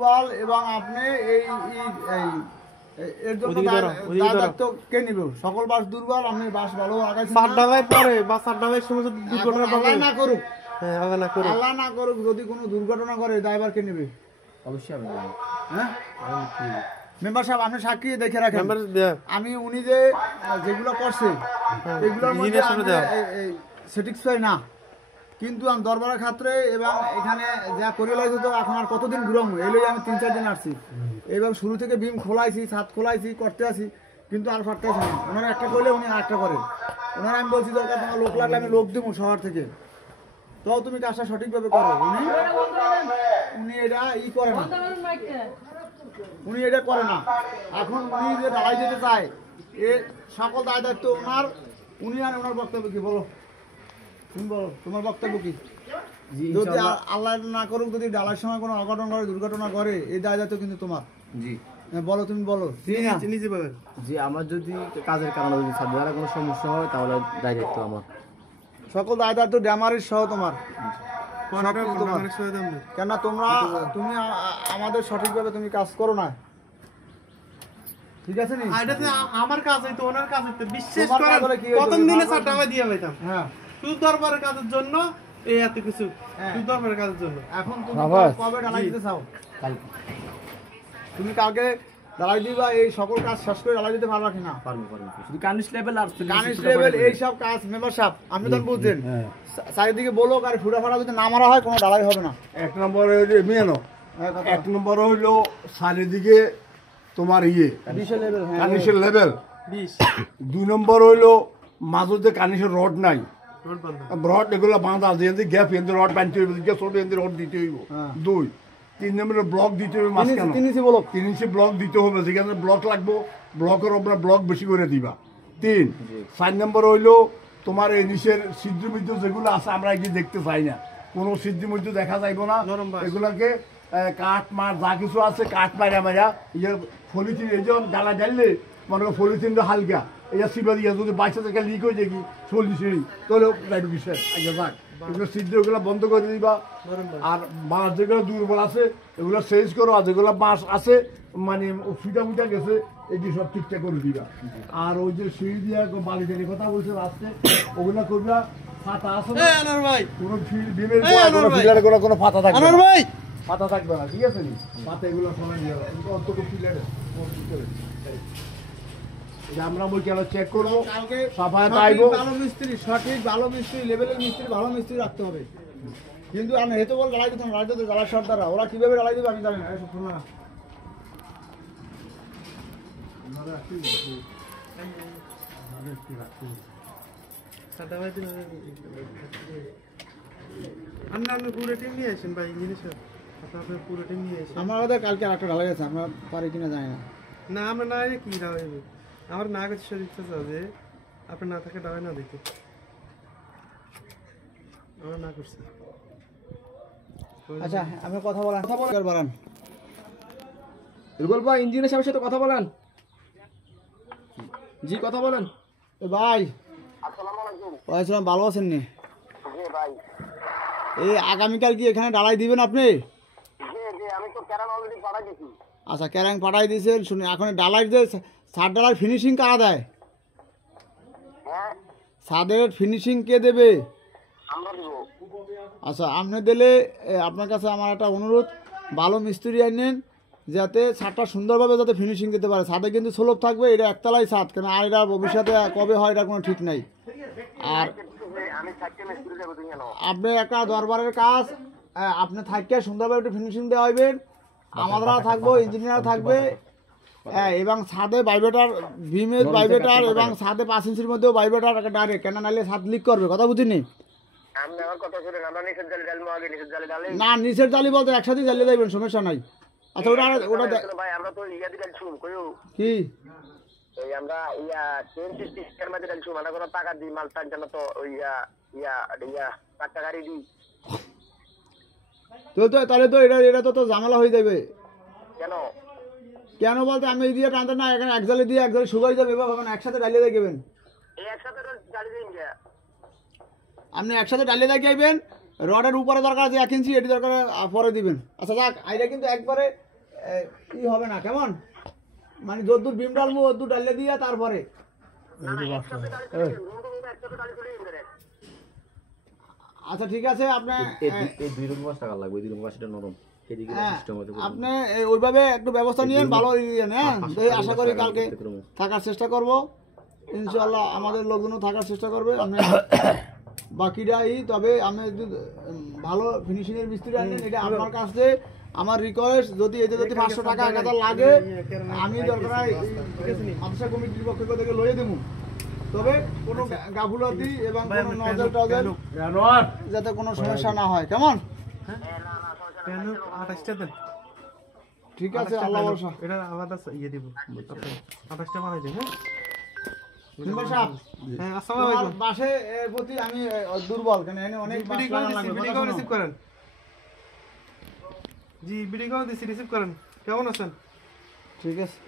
দুর্বল এবং আপনি এর জন্য দায়িত্ব কে নিবে? সকল বাস দুর্বল, আপনি বাস ভালো আগাইছেন আল্লাহ না করুক, আল্লাহ না করুক, যদি কোনো দুর্ঘটনা করে দায়ভার কে নেবে? অবশ্যই আমি হ্যাঁ মেম্বার সাহেব আপনি সাক্ষী দেখে রাখেন, আমি উনি যে যেগুলো করছে এগুলোর মধ্যে স্যাটিসফাই না, কিন্তু আমি দরবারের ক্ষেত্রে এবং এখানে যা করে লাইছে তো এখন আর কতদিন ঘুরবো, এলেই আমি 3-4 দিন আসছি এবং শুরু থেকে বিম খোলাইছি, ছাদ খোলাইছি, করতে আসি, কিন্তু আর পারতেছি না। ওনারা একটা করলে উনি আরেকটা করে, ওনারা আমি বলছি দরকার তোমার লোক লাগলে আমি লোক দেবো শহর থেকে, তো তুমি কাজটা সঠিকভাবে করো। উনি এটা করে না, উনি এটা করে না। এখন উনি যে দাঁড়াই যেতে চায় এ সকল দায় দায়িত্ব ওনার, উনি আর ওনার বক্তব্য কি বলো, তুমি বলো তোমার বক্তব্য কি? যদি আল্লাহ না করুক, যদি ডালার সময় কোনো অঘটন করে, দুর্ঘটনা করে, এই দায় দায়িত্ব কিন্তু তোমার। জি বলো, তুমি বলো। জি আমার যদি কাজের কারণে যদি ছাত্ররা কোনো সমস্যা হয় তাহলে দায়িত্ব আমার, সকল দায় দায়িত্ব ড্যামারের সহ তোমার। কেন তুমি আমাদের সঠিকভাবে তুমি কাজ করো না, ঠিক আছে নি? আমার কাজ হইতো, ওনার কাজ হইতো, বিশ্বাস করেন প্রথম দিনে 4 টাকা দিয়ে পাইতাম। হ্যাঁ তুই দরবারের কাজের জন্য এই এত কিছু, তুই দরবারের কাজের জন্য। এখন তুমি কবে ডালাই দিতে চাও? তুমি কালকে ডালাই দিবা, এই সকল কাজ শেষ করে ডালাই দিতে পারবা কিনা? পারবো শুধু কানিশ লেভেল আর কানিশ লেভেল এই সব কাজ মেম্বার সাহেব আপনি তো বুঝছেন, চারিদিকে বলো আর ফুটা ফাটা যদি না মারা হয় কোনো ডালাই হবে না। 1 নম্বর মেনো 1 নম্বর হইলো চারিদিকে তোমার কানিশের লেভেল 20। 2 নম্বর হইলো মাঝে কানিশের রড নাই, রড এগুলো বাঁধা আছে, গ্যাপ এনে রড বাঁধতে হইব, গ্যাস এনে রড দিতে হইব। 2 3 নম্বরে ব্লক দিতে হবে, মাঝখানে 3 ইঞ্চি ব্লক দিতে হবে, যেখানে ব্লক লাগবো ব্লকের ওপরে ব্লক বেশি করে দিবা। 3 4 নম্বর হইলো তোমার এই নিচের সিদ্ধ মিদ্ধ যেগুলো আছে আমরা এগুলি দেখতে চাই না, কোনো সিদ্ধ মিদ্ধ দেখা যাইব না, এগুলাকে কাঠ মার যা কিছু আছে কাঠ মারা ইয়ে পলিথিন, এই যে ডালা ডাললে মনে করো পলিথিনটা হালকা, এই সিবা দিয়ে যদি 22 টাকা লিক হয়ে যায় কি 40 তাহলে লাইট বিষয় আগে যাক, এগুলো সিদ্ধ এগুলো বন্ধ করে দিবা। আর মাছ যেগুলো দুর্বল আছে এগুলো চেঞ্জ করো, আর যেগুলো মাছ আছে মানে ফিটা মুটা গেছে এগুলি সব ঠিকঠাক করে দিবা। আর ওই যে সিঁড়ি দিয়ে বালিটারি কথা বলছে রাস্তে ওগুলো করবা, ফাতা আছে কোনো কোনো ফাতা থাকবে পাতা থাকবে না, ঠিক আছে নি? পাতা এগুলো সরাই যাবে অন্তত পিলারে আমরা বই কেন চেক করবো, ভালো মিস্ত্রি, সঠিক ভালো মিস্ত্রি, লেভেলের মিস্ত্রি, ভালো মিস্ত্রি রাখতে হবে। কিন্তু আমি হেতু বল ডালাই দিতাম, রাজ্য তো ডালার সর্দাররা, ওরা কিভাবে ডালাই দিবে আমি জানি না, এসব শোনো না। আমার কালকে আরেকটা ঢালাই আছে, আমরা পারি কিনা জানি না। না আমরা না কি ডালাইবে, আমার না কাছে শরীরটা যে আপনি না থাকে ডালাই না দেখে আমরা না করছি। আচ্ছা আমি কথা বলেন রুবেল ভাই, ইঞ্জিনিয়ার সাহেবের সাথে কথা বলেন। জি কথা বলেন। ভাই আসসালাম, ভালো আছেন নি? এই আগামীকাল কি এখানে ডালাই দিবেন আপনি? আচ্ছা ক্যারাং পাঠাই দিয়েছেন, শুনি এখন ডালাই যে ছাদ ডালার ফিনিশিং কারা দেয়? ছাদের ফিনিশিং কে দেবে? আচ্ছা আপনি দিলে আপনার কাছে আমার একটা অনুরোধ, ভালো মিস্ত্রি আনেন যাতে ছাদটা সুন্দরভাবে যাতে ফিনিশিং দিতে পারে। ছাদে কিন্তু স্লোপ থাকবে, এটা একতলাই ছাদ, কেন আর এটা ভবিষ্যতে কবে হয় এটা কোনো ঠিক নাই। আর আপনি একটা দরবারের কাজ আপনি থাকলে সুন্দরভাবে একটু ফিনিশিং দেওয়া হইবেন, আমরা থাকবো, ইঞ্জিনিয়ার থাকবে, এবং ছাদে ভাইব্রেটার ভিমের ভাইব্রেটার এবং ছাদে 5 ইঞ্চির মধ্যেও ভাইব্রেটার ডাইরেক্ট, কেন নাহলে ছাদ লিক করবে, কথা বুঝিনি? না নিচের জালি বলতে একসাথে জ্বালিয়ে দেবেন, সমস্যা নাই। আচ্ছা ওটা ভাই আমরা তো ইয়া দিবেন শুন কইও কি এই আমরা ইয়া 10 সিস্টেম মধ্যে দিবেন শুন, মানে কোনো টাকা দি মাল টান জানা তো ইয়া ইয়া ইয়া টাকা গাড়ি দি তো তাহলে তো এটা তো ঝামেলা হয়ে যাবে। কেন কেন বলতে আমি এই দিয়ে টানতে না, এখানে এক জালি দিয়ে এক জালি শুকাই যাবে, এবার একসাথে ডালিয়ে দেবেন। এই একসাথে গাড়ি দিন যা আপনি একসাথে ডালিয়ে দেখাইবেন, রডের উপরে দরকার আছে 1 ইঞ্চি, এটি দরকার পরে দিবেন। আচ্ছা যাক, আইটা কিন্তু একবারে ই হবে না, কেমন? মানে যদ্দূর বিম ডালবো ওদ্দূর ডালিয়ে দিয়ে তারপরে আচ্ছা ঠিক আছে। আপনি এই দুই রকম টাকা লাগবে, দুই রকম সেটা নরম এদিকে সিস্টেম হতে আপনি ওইভাবে একটু ব্যবস্থা নিয়েন, ভালো ইয়ে নেন। আশা করি কালকে থাকার চেষ্টা করব ইনশাআল্লাহ, আমাদের লোকজনও থাকার চেষ্টা করবে। আমি বাকিটাই, তবে আমি যদি ভালো ফিনিশিং এর মিস্ত্রি আনেন, এটা আপনার কাছে আমার রিকোয়েস্ট। যদি এতে যদি 500 টাকা 1000 লাগে আমি দরকার হয় মাদ্রাসা কমিটির পক্ষ থেকে লইয়ে দেবো, তবে কোনো গাফুলতি এবং কোনো নজর টজর যাতে কোনো সমস্যা না হয়, কেমন? কেন 28টা দেন, ঠিক আছে, আল্লাহ ভরসা। এটা আলাদা ইয়ে দিব, 28টা বানাই দেন। হ্যাঁ সিম্বল সাহেব, হ্যাঁ আসসালামু আলাইকুম। তোমার বাসে এর প্রতি আমি দুর্বল, কেন এনে অনেক বাস লাগানো লাগবে। ভিডিও কল রিসিভ করেন। জি ভিডিও কল দিছি, রিসিভ করেন। কেমন আছেন? ঠিক আছে।